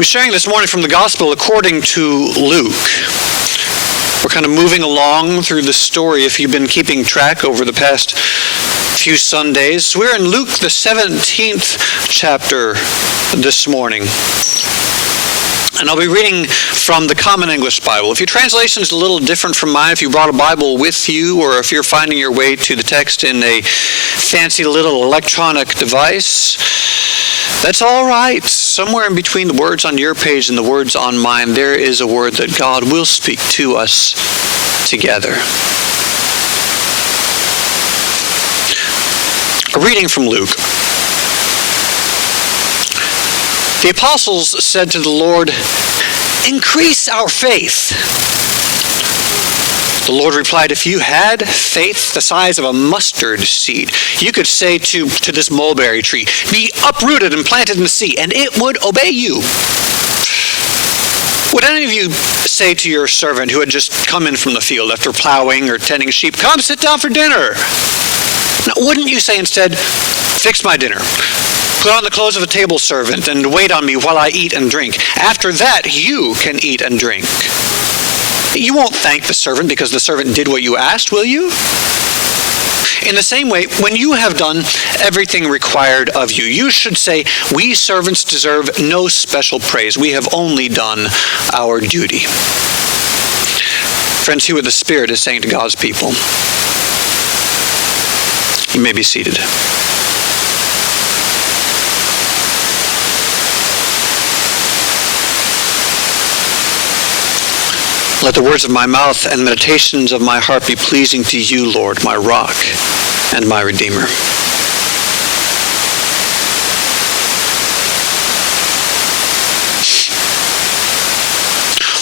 We're sharing this morning from the Gospel according to Luke. We're kind of moving along through the story, if you've been keeping track over the past few Sundays. We're in Luke, the 17th chapter this morning. And I'll be reading from the Common English Bible. If your translation is a little different from mine, if you brought a Bible with you, or if you're finding your way to the text in a fancy little electronic device, that's all right. Somewhere in between the words on your page and the words on mine, there is a word that God will speak to us together. A reading from Luke. The apostles said to the Lord, "Increase our faith." The Lord replied, "If you had faith the size of a mustard seed, you could say to this mulberry tree, 'Be uprooted and planted in the sea,' and it would obey you. Would any of you say to your servant who had just come in from the field after plowing or tending sheep, 'Come, sit down for dinner'? Now, wouldn't you say instead, 'Fix my dinner. Put on the clothes of a table servant and wait on me while I eat and drink. After that, you can eat and drink'? You won't thank the servant because the servant did what you asked, will you? In the same way, when you have done everything required of you, you should say, 'We servants deserve no special praise. We have only done our duty.'" Friends, hear what the Spirit is saying to God's people. You may be seated. Let the words of my mouth and meditations of my heart be pleasing to you, Lord, my rock and my redeemer.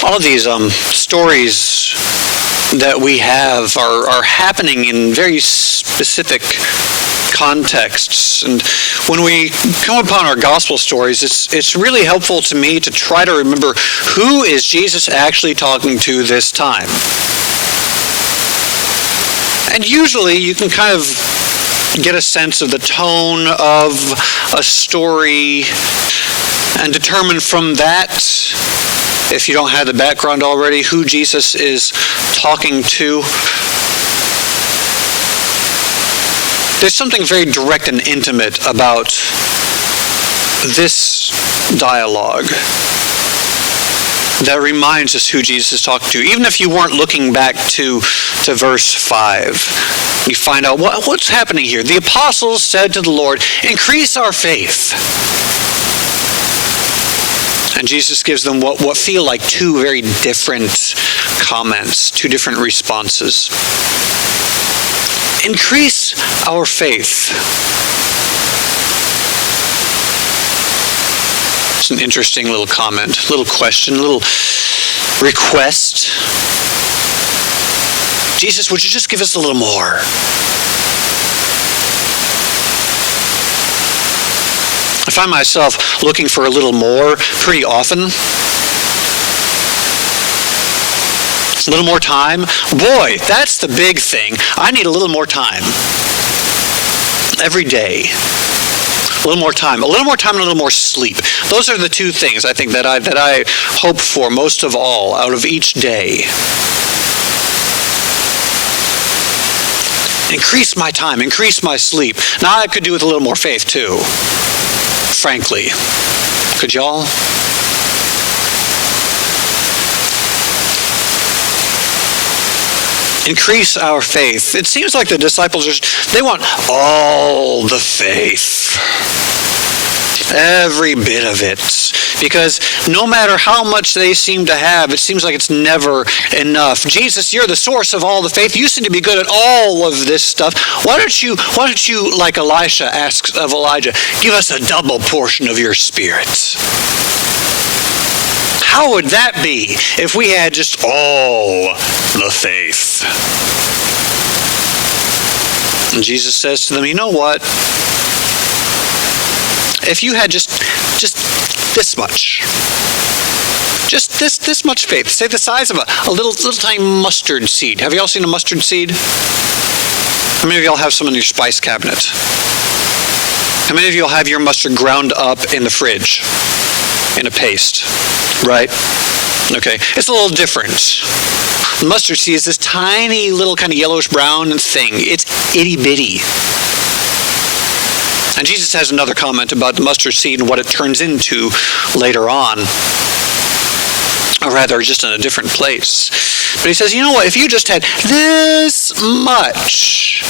All of these stories that we have are happening in very specific contexts. And when we come upon our gospel stories, it's really helpful to me to try to remember, who is Jesus actually talking to this time? And usually you can kind of get a sense of the tone of a story and determine from that, if you don't have the background already, who Jesus is talking to. There's something very direct and intimate about this dialogue that reminds us who Jesus is talking to. Even if you weren't looking back to verse 5, you find out what's happening here. The apostles said to the Lord, "Increase our faith." And Jesus gives them what feel like two very different comments, two different responses. Increase our faith. It's an interesting little comment, little question, little request. Jesus, would you just give us a little more? I find myself looking for a little more pretty often. A little more time. Boy, that's the big thing. I need a little more time. Every day. A little more time. A little more time and a little more sleep. Those are the two things I think that I hope for most of all out of each day. Increase my time. Increase my sleep. Now I could do with a little more faith too. Frankly. Could y'all? Increase our faith. It seems like the disciples they want all the faith. Every bit of it. Because no matter how much they seem to have, it seems like it's never enough. Jesus, you're the source of all the faith. You seem to be good at all of this stuff. Why don't you, like Elisha asks of Elijah, give us a double portion of your Spirit? How would that be if we had just all the faith? And Jesus says to them, you know what? If you had just this much, just this much faith, say the size of a little tiny mustard seed. Have you all seen a mustard seed? How many of y'all have some in your spice cabinet? How many of y'all have your mustard ground up in the fridge? in a paste, right? Okay, it's a little different. The mustard seed is this tiny little kind of yellowish brown thing. It's itty bitty. And Jesus has another comment about the mustard seed and what it turns into later on. Or rather, just in a different place. But he says, you know what, if you just had this much,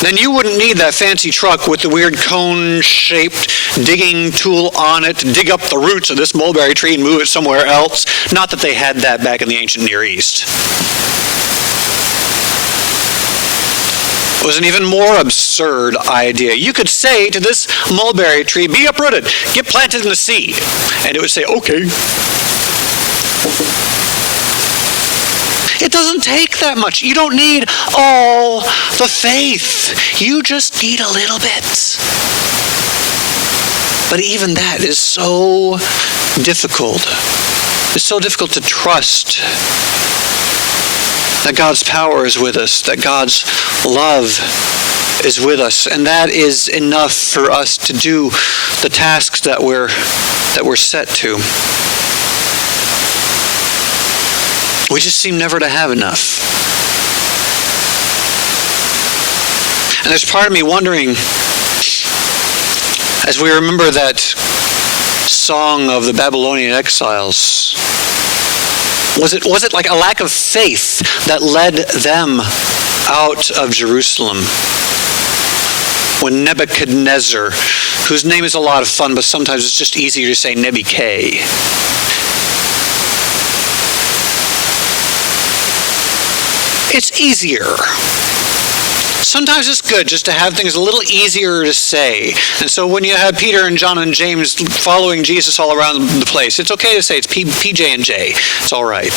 then you wouldn't need that fancy truck with the weird cone-shaped digging tool on it to dig up the roots of this mulberry tree and move it somewhere else. Not that they had that back in the ancient Near East. It was an even more absurd idea. You could say to this mulberry tree, be uprooted, get planted in the sea. And it would say, okay. It doesn't take that much. You don't need all the faith. You just need a little bit. But even that is so difficult. It's so difficult to trust that God's power is with us, that God's love is with us, and that is enough for us to do the tasks that we're set to. We just seem never to have enough. And there's part of me wondering, as we remember that song of the Babylonian exiles, was it like a lack of faith that led them out of Jerusalem? When Nebuchadnezzar, whose name is a lot of fun, but sometimes it's just easier to say Nebuchadnezzar, it's easier. Sometimes it's good just to have things a little easier to say. And so when you have Peter and John and James following Jesus all around the place, it's okay to say it's PJ and J. It's all right.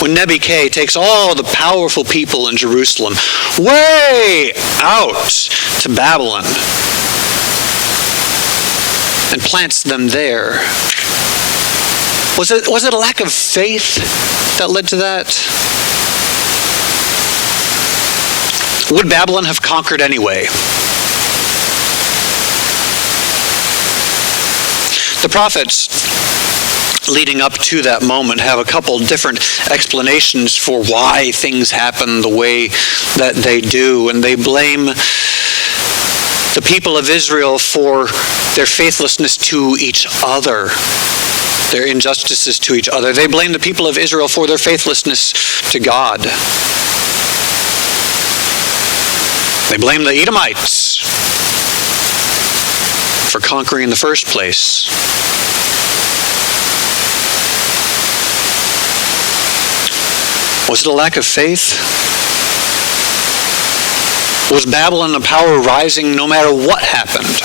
When Nebuchadnezzar takes all the powerful people in Jerusalem way out to Babylon and plants them there, was it a lack of faith that led to that? Would Babylon have conquered anyway? The prophets leading up to that moment have a couple different explanations for why things happen the way that they do, and they blame the people of Israel for their faithlessness to each other, their injustices to each other. They blame the people of Israel for their faithlessness to God. They blame the Edomites for conquering in the first place. Was it a lack of faith? Was Babylon a power rising no matter what happened?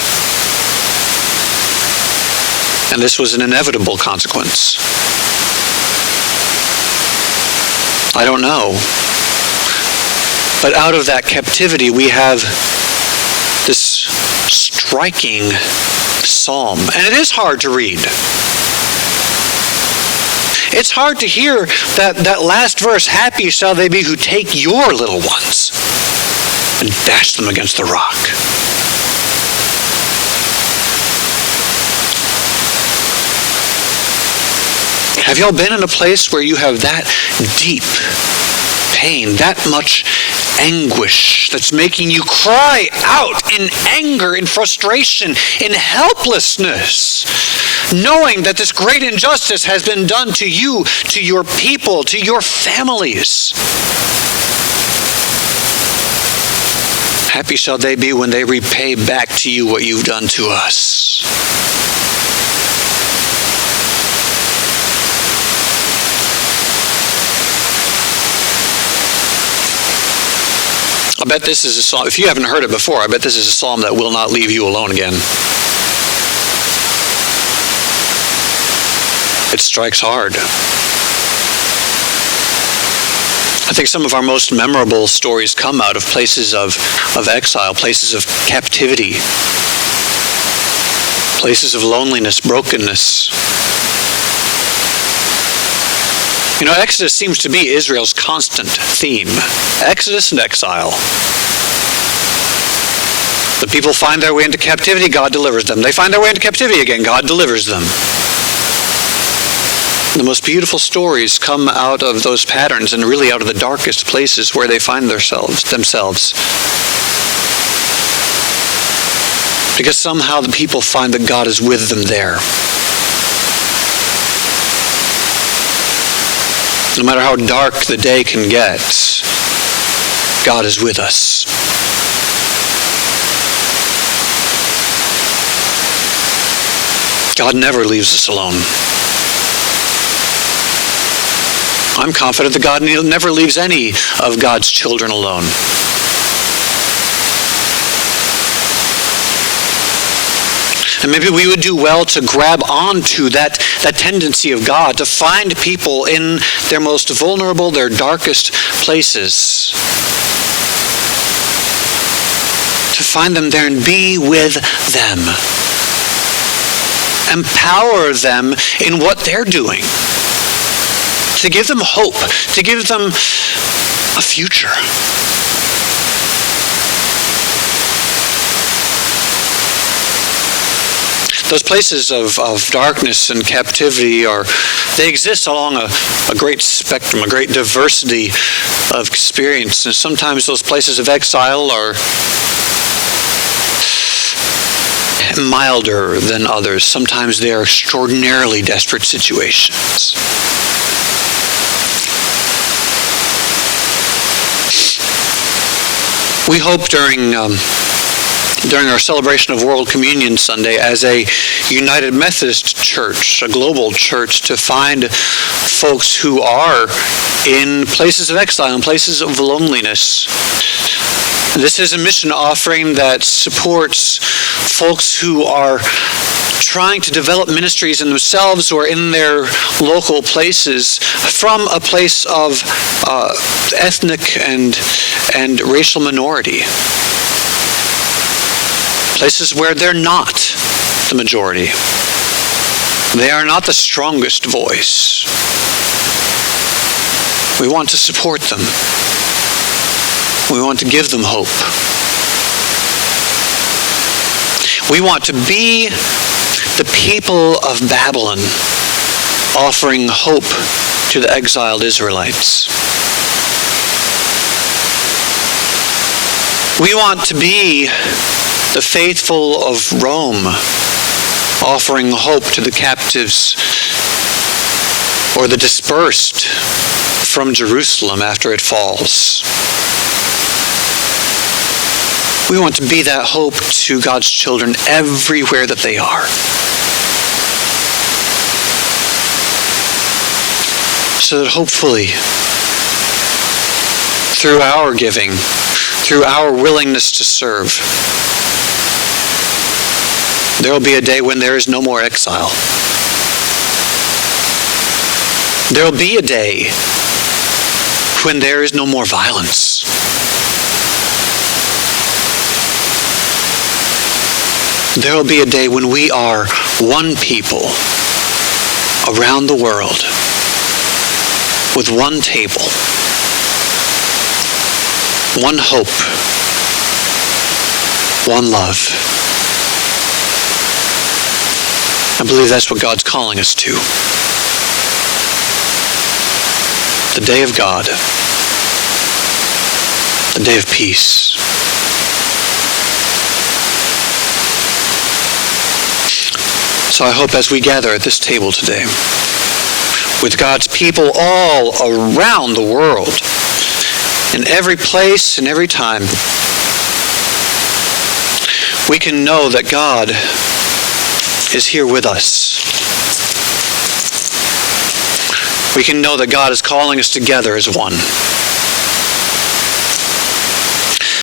And this was an inevitable consequence. I don't know. But out of that captivity, we have this striking psalm. And it is hard to read. It's hard to hear that last verse, happy shall they be who take your little ones and dash them against the rock. Have y'all been in a place where you have that deep pain, that much anguish that's making you cry out in anger, in frustration, in helplessness, knowing that this great injustice has been done to you, to your people, to your families? Happy shall they be when they repay back to you what you've done to us. I bet this is a psalm, if you haven't heard it before, I bet this is a psalm that will not leave you alone again. It strikes hard. I think some of our most memorable stories come out of places of exile, places of captivity, places of loneliness, brokenness. You know, Exodus seems to be Israel's constant theme. Exodus and exile. The people find their way into captivity, God delivers them. They find their way into captivity again, God delivers them. The most beautiful stories come out of those patterns and really out of the darkest places where they find themselves. Because somehow the people find that God is with them there. No matter how dark the day can get, God is with us. God never leaves us alone. I'm confident that God never leaves any of God's children alone. And maybe we would do well to grab onto that tendency of God to find people in their most vulnerable, their darkest places. To find them there and be with them. Empower them in what they're doing. To give them hope. To give them a future. Those places of darkness and captivity they exist along a great spectrum, a great diversity of experience. And sometimes those places of exile are milder than others. Sometimes they are extraordinarily desperate situations. We hope during our celebration of World Communion Sunday as a United Methodist church, a global church, to find folks who are in places of exile, in places of loneliness. This is a mission offering that supports folks who are trying to develop ministries in themselves or in their local places from a place of ethnic and racial minority. Places where they're not the majority. They are not the strongest voice. We want to support them. We want to give them hope. We want to be the people of Babylon, offering hope to the exiled Israelites. We want to be the faithful of Rome, offering hope to the captives or the dispersed from Jerusalem after it falls. We want to be that hope to God's children everywhere that they are. So that hopefully, through our giving, through our willingness to serve, there will be a day when there is no more exile. There will be a day when there is no more violence. There will be a day when we are one people around the world with one table, one hope, one love. I believe that's what God's calling us to. The day of God. The day of peace. So I hope as we gather at this table today, with God's people all around the world, in every place and every time, we can know that God is here with us. We can know that God is calling us together as one.